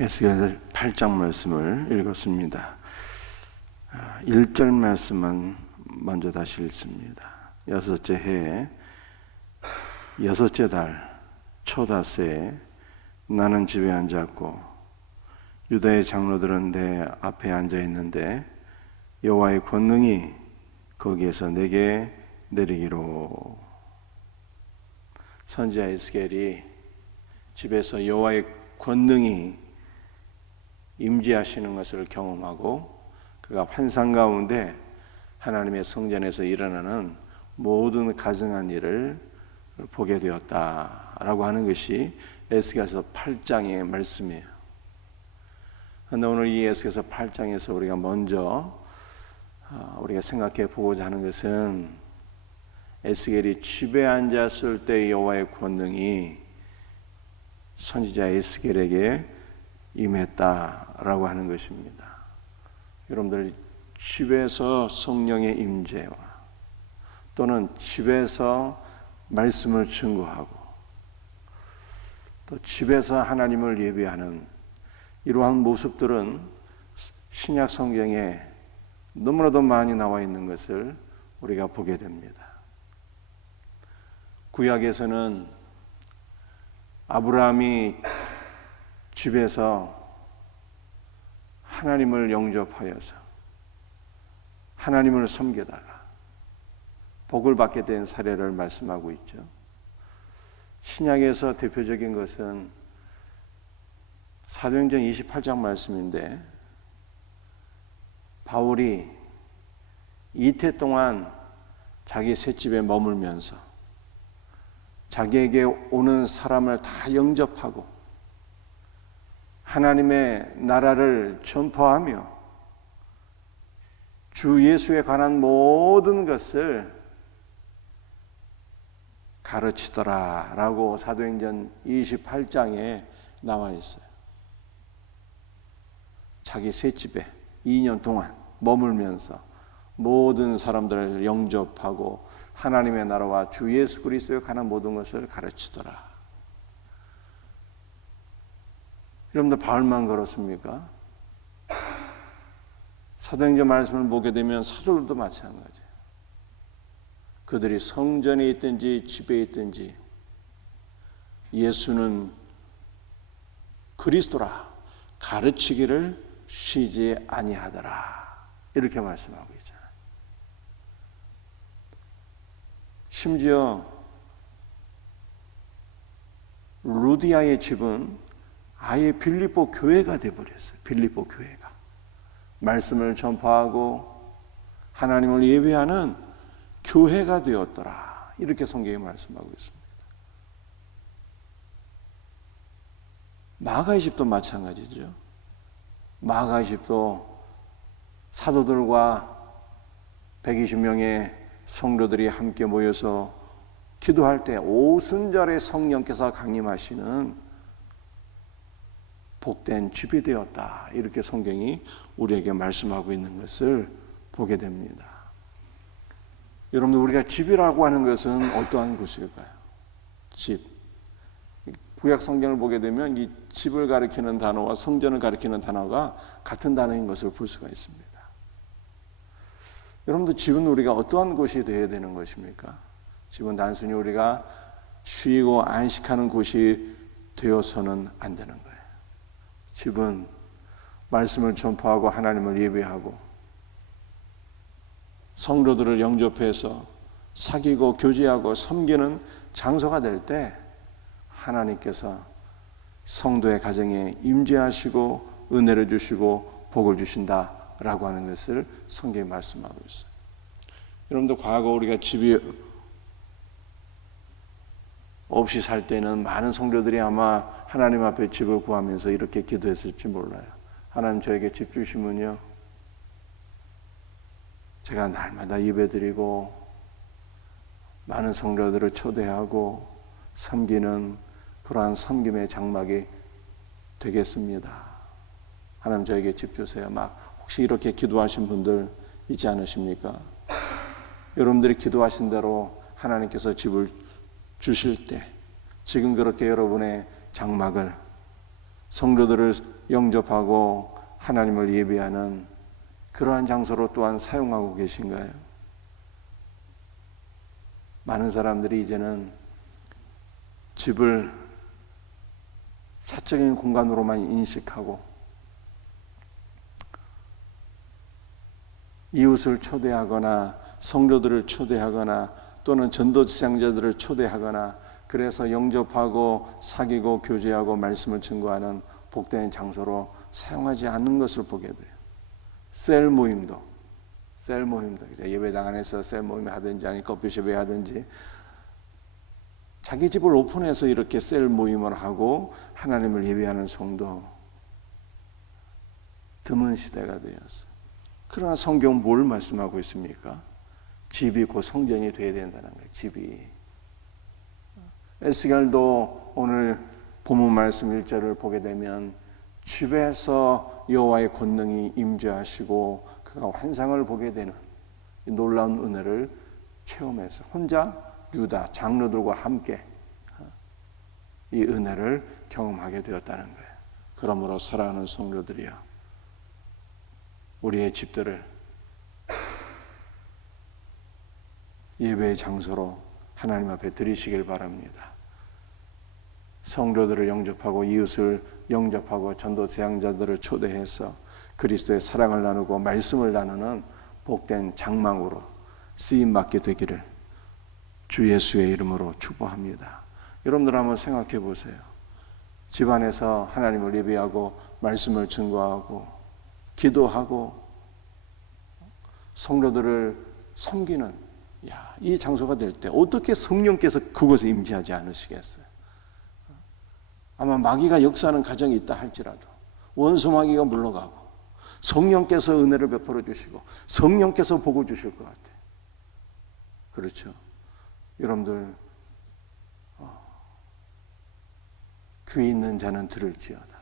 에스겔 8장 말씀을 읽었습니다. 1절 말씀은 먼저 다시 읽습니다. 여섯째 해에 여섯째 달 초닷새에 나는 집에 앉았고 유다의 장로들은 내 앞에 앉아 있는데 여호와의 권능이 거기에서 내게 내리기로. 선지자 에스겔이 집에서 여호와의 권능이 임재하시는 것을 경험하고 그가 환상 가운데 하나님의 성전에서 일어나는 모든 가증한 일을 보게 되었다라고 하는 것이 에스겔서 8장의 말씀이에요. 그런데 오늘 이 에스겔서 8장에서 우리가 먼저 우리가 생각해 보고자 하는 것은 에스겔이 집에 앉았을 때 여호와의 권능이 선지자 에스겔에게 임했다라고 하는 것입니다. 여러분들 집에서 성령의 임재와 또는 집에서 말씀을 증거하고 또 집에서 하나님을 예배하는 이러한 모습들은 신약 성경에 너무나도 많이 나와 있는 것을 우리가 보게 됩니다. 구약에서는 아브라함이 집에서 하나님을 영접하여서 하나님을 섬기다가 복을 받게 된 사례를 말씀하고 있죠. 신약에서 대표적인 것은 사도행전 28장 말씀인데 바울이 이태 동안 자기 셋집에 머물면서 자기에게 오는 사람을 다 영접하고 하나님의 나라를 전파하며 주 예수에 관한 모든 것을 가르치더라 라고 사도행전 28장에 나와 있어요. 자기 셋집에 2년 동안 머물면서 모든 사람들을 영접하고 하나님의 나라와 주 예수 그리스도에 관한 모든 것을 가르치더라. 여러분들 바울만 그렇습니까? 사도행전 말씀을 보게 되면 사도들도 마찬가지예요. 그들이 성전에 있든지 집에 있든지 예수는 그리스도라 가르치기를 쉬지 아니하더라 이렇게 말씀하고 있잖아요. 심지어 루디아의 집은 아예 빌립보 교회가 되어버렸어요. 빌립보 교회가 말씀을 전파하고 하나님을 예배하는 교회가 되었더라 이렇게 성경이 말씀하고 있습니다. 마가의 집도 마찬가지죠. 마가의 집도 사도들과 120명의 성도들이 함께 모여서 기도할 때 오순절에 성령께서 강림하시는 복된 집이 되었다 이렇게 성경이 우리에게 말씀하고 있는 것을 보게 됩니다. 여러분들 우리가 집이라고 하는 것은 어떠한 곳일까요? 집. 구약 성경을 보게 되면 이 집을 가리키는 단어와 성전을 가리키는 단어가 같은 단어인 것을 볼 수가 있습니다. 여러분들 집은 우리가 어떠한 곳이 되어야 되는 것입니까? 집은 단순히 우리가 쉬고 안식하는 곳이 되어서는 안 되는 거예요. 집은 말씀을 전파하고 하나님을 예배하고 성도들을 영접해서 사귀고 교제하고 섬기는 장소가 될 때 하나님께서 성도의 가정에 임재하시고 은혜를 주시고 복을 주신다라고 하는 것을 성경이 말씀하고 있어요. 여러분들 과거 우리가 집이 없이 살 때는 많은 성도들이 아마 하나님 앞에 집을 구하면서 이렇게 기도했을지 몰라요. 하나님 저에게 집 주시면요 제가 날마다 예배드리고 많은 성도들을 초대하고 섬기는 그러한 섬김의 장막이 되겠습니다. 하나님 저에게 집 주세요. 막 혹시 이렇게 기도하신 분들 있지 않으십니까? 여러분들이 기도하신 대로 하나님께서 집을 주실 때 지금 그렇게 여러분의 장막을 성도들을 영접하고 하나님을 예배하는 그러한 장소로 또한 사용하고 계신가요? 많은 사람들이 이제는 집을 사적인 공간으로만 인식하고 이웃을 초대하거나 성도들을 초대하거나 또는 전도지향자들을 초대하거나 그래서 영접하고 사귀고 교제하고 말씀을 증거하는 복된 장소로 사용하지 않는 것을 보게 돼요. 셀 모임도 예배당 안에서 셀 모임을 하든지 아니 커피숍에 하든지 자기 집을 오픈해서 이렇게 셀 모임을 하고 하나님을 예배하는 성도 드문 시대가 되었어요. 그러나 성경은 뭘 말씀하고 있습니까? 집이 곧 성전이 되어야 된다는 거예요. 집이. 에스겔도 오늘 본문 말씀 1절을 보게 되면 집에서 여호와의 권능이 임재하시고 그가 환상을 보게 되는 놀라운 은혜를 체험해서 혼자 유다 장로들과 함께 이 은혜를 경험하게 되었다는 거예요. 그러므로 사랑하는 성도들이여, 우리의 집들을 예배의 장소로 하나님 앞에 드리시길 바랍니다. 성도들을 영접하고 이웃을 영접하고 전도 제향자들을 초대해서 그리스도의 사랑을 나누고 말씀을 나누는 복된 장막으로 쓰임받게 되기를 주 예수의 이름으로 축복합니다. 여러분들 한번 생각해 보세요. 집안에서 하나님을 예배하고 말씀을 증거하고 기도하고 성도들을 섬기는 이 장소가 될 때 어떻게 성령께서 그곳에 임재하지 않으시겠어요? 아마 마귀가 역사하는 가정이 있다 할지라도 원수 마귀가 물러가고 성령께서 은혜를 베풀어 주시고 성령께서 복을 주실 것 같아요. 그렇죠? 여러분들 귀 있는 자는 들을지어다.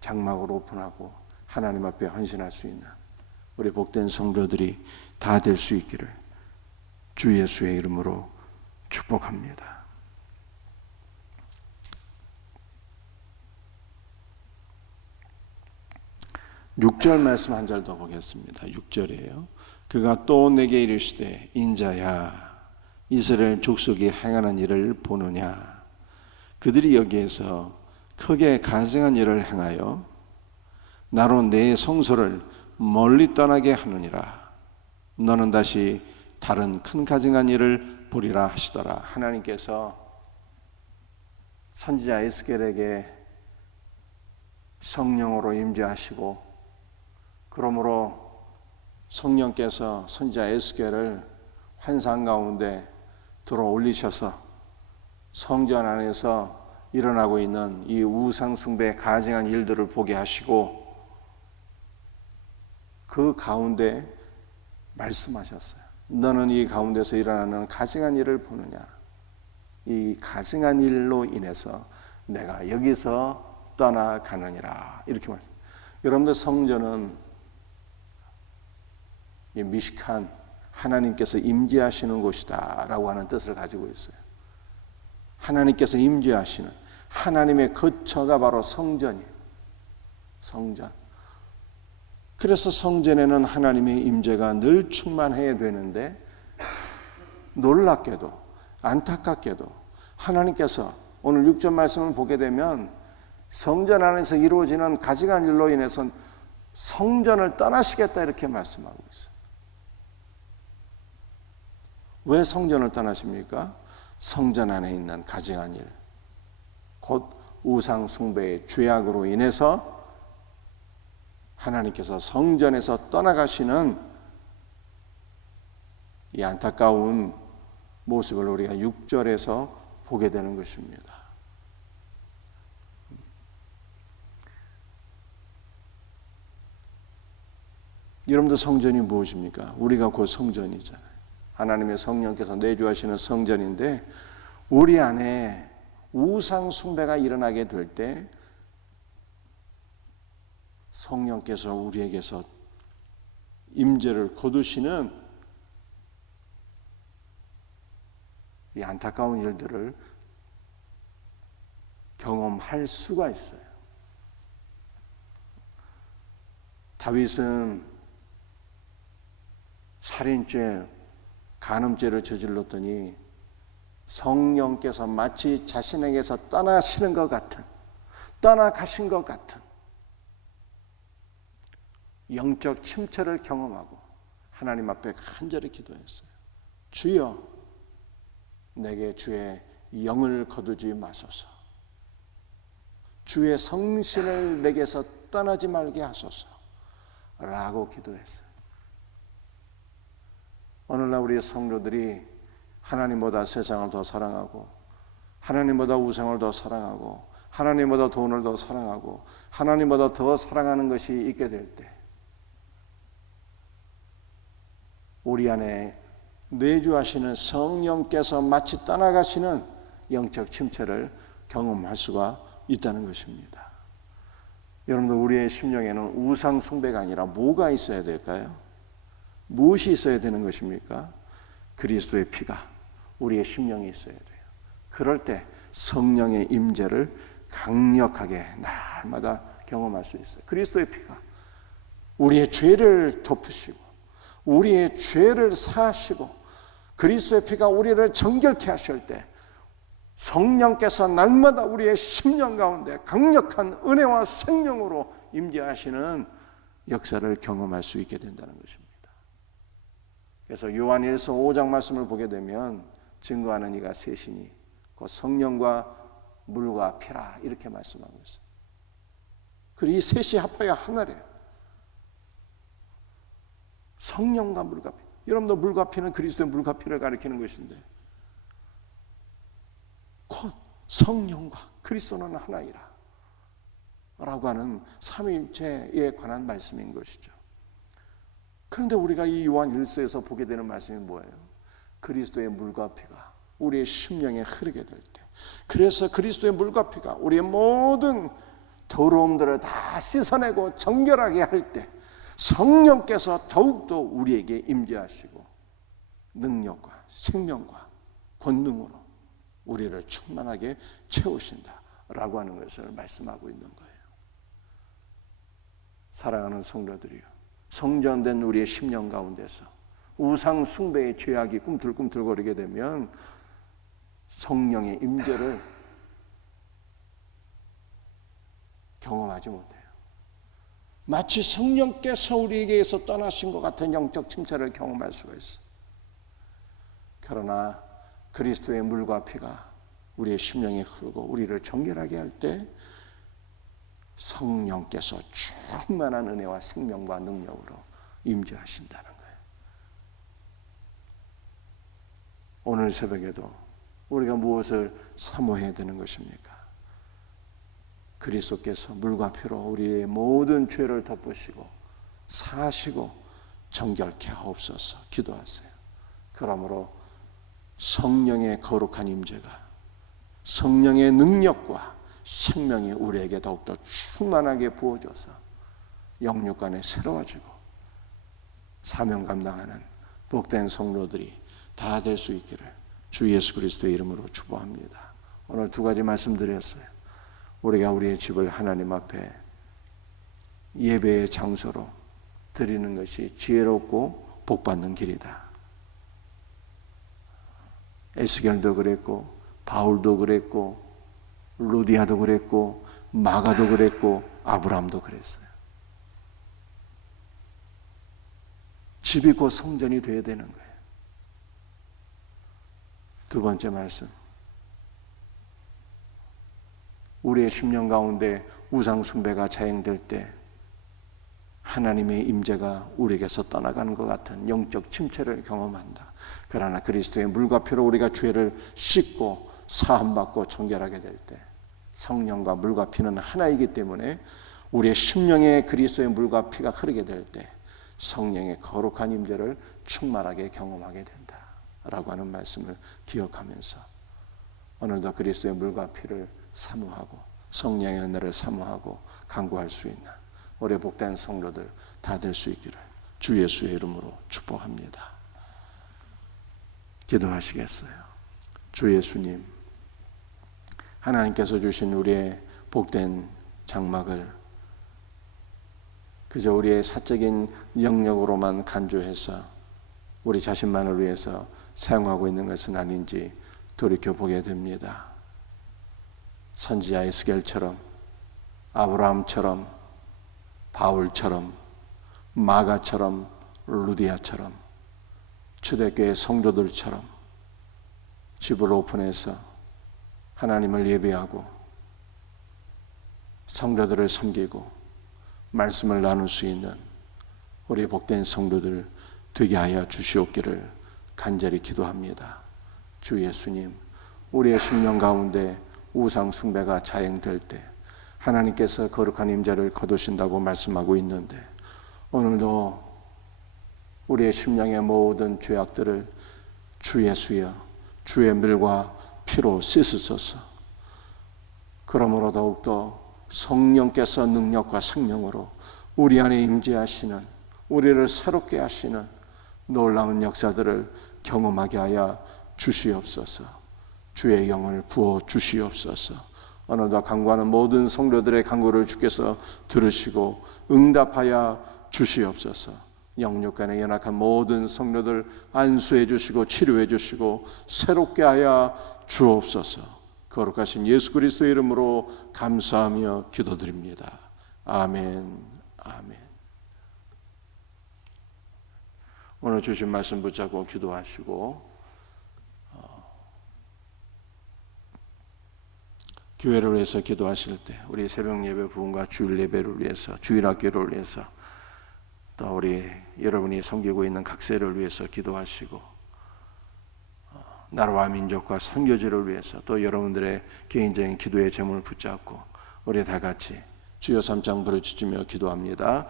장막을 오픈하고 하나님 앞에 헌신할 수 있는 우리 복된 성도들이 다 될 수 있기를 주 예수의 이름으로 축복합니다. 6절 말씀 한 절 더 보겠습니다. 6절이에요. 그가 또 내게 이르시되 인자야 이스라엘 족속이 행하는 일을 보느냐. 그들이 여기에서 크게 가증한 일을 행하여 나로 내 성소를 멀리 떠나게 하느니라. 너는 다시 다른 큰 가증한 일을 보리라 하시더라. 하나님께서 선지자 에스겔에게 성령으로 임재하시고 그러므로 성령께서 선지자 에스겔을 환상 가운데 들어 올리셔서 성전 안에서 일어나고 있는 이 우상 숭배의 가증한 일들을 보게 하시고 그 가운데 말씀하셨어요. 너는 이 가운데서 일어나는 가증한 일을 보느냐. 이 가증한 일로 인해서 내가 여기서 떠나가느니라. 이렇게 말씀. 여러분들 성전은 이 미식한 하나님께서 임재하시는 곳이다 라고 하는 뜻을 가지고 있어요. 하나님께서 임재하시는 하나님의 거처가 바로 성전이에요. 성전. 그래서 성전에는 하나님의 임재가 늘 충만해야 되는데 놀랍게도 안타깝게도 하나님께서 오늘 6절 말씀을 보게 되면 성전 안에서 이루어지는 가증한 일로 인해서 성전을 떠나시겠다 이렇게 말씀하고 있어요. 왜 성전을 떠나십니까? 성전 안에 있는 가증한 일, 곧 우상 숭배의 죄악으로 인해서 하나님께서 성전에서 떠나가시는 이 안타까운 모습을 우리가 6절에서 보게 되는 것입니다. 여러분들 성전이 무엇입니까? 우리가 곧 성전이잖아요. 하나님의 성령께서 내주하시는 성전인데 우리 안에 우상 숭배가 일어나게 될 때 성령께서 우리에게서 임재를 거두시는 이 안타까운 일들을 경험할 수가 있어요. 다윗은 살인죄, 간음죄를 저질렀더니 성령께서 마치 자신에게서 떠나시는 것 같은, 떠나가신 것 같은 영적 침체를 경험하고 하나님 앞에 간절히 기도했어요. 주여, 내게 주의 영을 거두지 마소서. 주의 성신을 내게서 떠나지 말게 하소서 라고 기도했어요. 오늘날 우리 성도들이 하나님보다 세상을 더 사랑하고, 하나님보다 우상을 더 사랑하고, 하나님보다 돈을 더 사랑하고, 하나님보다 더 사랑하는 것이 있게 될 때, 우리 안에 내주하시는 성령께서 마치 떠나가시는 영적 침체를 경험할 수가 있다는 것입니다. 여러분들, 우리의 심령에는 우상 숭배가 아니라 뭐가 있어야 될까요? 무엇이 있어야 되는 것입니까? 그리스도의 피가 우리의 심령에 있어야 돼요. 그럴 때 성령의 임재를 강력하게 날마다 경험할 수 있어요. 그리스도의 피가 우리의 죄를 덮으시고 우리의 죄를 사하시고 그리스도의 피가 우리를 정결케 하실 때 성령께서 날마다 우리의 심령 가운데 강력한 은혜와 생명으로 임재하시는 역사를 경험할 수 있게 된다는 것입니다. 그래서 요한일서 5장 말씀을 보게 되면 증거하는 이가 셋이니 그 성령과 물과 피라 이렇게 말씀하고 있어요. 그리고 이 셋이 합하여 하나래요. 성령과 물과 피. 여러분도 물과 피는 그리스도의 물과 피를 가리키는 것인데 곧 성령과 그리스도는 하나이라 라고 하는 삼위일체에 관한 말씀인 것이죠. 그런데 우리가 이 요한 1서에서 보게 되는 말씀이 뭐예요? 그리스도의 물과 피가 우리의 심령에 흐르게 될 때, 그래서 그리스도의 물과 피가 우리의 모든 더러움들을 다 씻어내고 정결하게 할 때 성령께서 더욱더 우리에게 임재하시고 능력과 생명과 권능으로 우리를 충만하게 채우신다라고 하는 것을 말씀하고 있는 거예요. 사랑하는 성도들이요, 성전된 우리의 심령 가운데서 우상 숭배의 죄악이 꿈틀꿈틀거리게 되면 성령의 임재를 경험하지 못해요. 마치 성령께서 우리에게서 떠나신 것 같은 영적 침체를 경험할 수가 있어요. 그러나 그리스도의 물과 피가 우리의 심령에 흐르고 우리를 정결하게 할 때 성령께서 충만한 은혜와 생명과 능력으로 임재하신다는 거예요. 오늘 새벽에도 우리가 무엇을 사모해야 되는 것입니까? 그리스도께서 물과 피로 우리의 모든 죄를 덮으시고 사하시고 정결케 하옵소서 기도하세요. 그러므로 성령의 거룩한 임재가, 성령의 능력과 생명이 우리에게 더욱더 충만하게 부어져서 영육간에 새로워지고 사명 감당하는 복된 성도들이 다 될 수 있기를 주 예수 그리스도의 이름으로 축복합니다. 오늘 두 가지 말씀드렸어요. 우리가 우리의 집을 하나님 앞에 예배의 장소로 드리는 것이 지혜롭고 복받는 길이다. 에스겔도 그랬고 바울도 그랬고 루디아도 그랬고 마가도 그랬고 아브라함도 그랬어요. 집이 곧 성전이 되어야 되는 거예요. 두 번째 말씀, 우리의 심령 가운데 우상 숭배가 자행될 때 하나님의 임재가 우리에게서 떠나가는 것 같은 영적 침체를 경험한다. 그러나 그리스도의 물과 피로 우리가 죄를 씻고 사함받고 정결하게 될 때 성령과 물과 피는 하나이기 때문에 우리의 심령에 그리스도의 물과 피가 흐르게 될 때 성령의 거룩한 임재를 충만하게 경험하게 된다라고 하는 말씀을 기억하면서 오늘도 그리스도의 물과 피를 사모하고 성령의 은혜를 사모하고 간구할 수 있는 우리 복된 성도들 다 될 수 있기를 주 예수의 이름으로 축복합니다. 기도하시겠어요? 주 예수님, 하나님께서 주신 우리의 복된 장막을 그저 우리의 사적인 영역으로만 간주해서 우리 자신만을 위해서 사용하고 있는 것은 아닌지 돌이켜보게 됩니다. 선지자 에스겔처럼, 아브라함처럼, 바울처럼, 마가처럼, 루디아처럼, 초대교회 성도들처럼 집을 오픈해서 하나님을 예배하고 성도들을 섬기고 말씀을 나눌 수 있는 우리 복된 성도들 되게 하여 주시옵기를 간절히 기도합니다. 주 예수님, 우리의 심령 가운데 우상 숭배가 자행될 때 하나님께서 거룩한 임재를 거두신다고 말씀하고 있는데 오늘도 우리의 심령의 모든 죄악들을 주 예수여 주의 물과 피로 씻으소서. 그러므로 더욱더 성령께서 능력과 생명으로 우리 안에 임재하시는, 우리를 새롭게 하시는 놀라운 역사들을 경험하게 하여 주시옵소서. 주의 영을 부어 주시옵소서. 오늘도 간구하는 모든 성도들의 간구를 주께서 들으시고 응답하여 주시옵소서. 영육간에 연약한 모든 성도들 안수해 주시고 치료해 주시고 새롭게 하여 주옵소서. 거룩하신 예수 그리스도의 이름으로 감사하며 기도드립니다. 아멘. 아멘. 오늘 주신 말씀 붙잡고 기도하시고 교회를 위해서 기도하실 때 우리 새벽 예배 부흥과 주일 예배를 위해서, 주일 학교를 위해서, 또 우리 여러분이 섬기고 있는 각세를 위해서 기도하시고 나라와 민족과 선교지를 위해서 또 여러분들의 개인적인 기도의 제목을 붙잡고 우리 다 같이 주여 삼창 부르짖으며 기도합니다.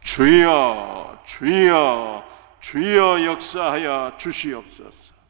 주여 주여 주여 역사하여 주시옵소서.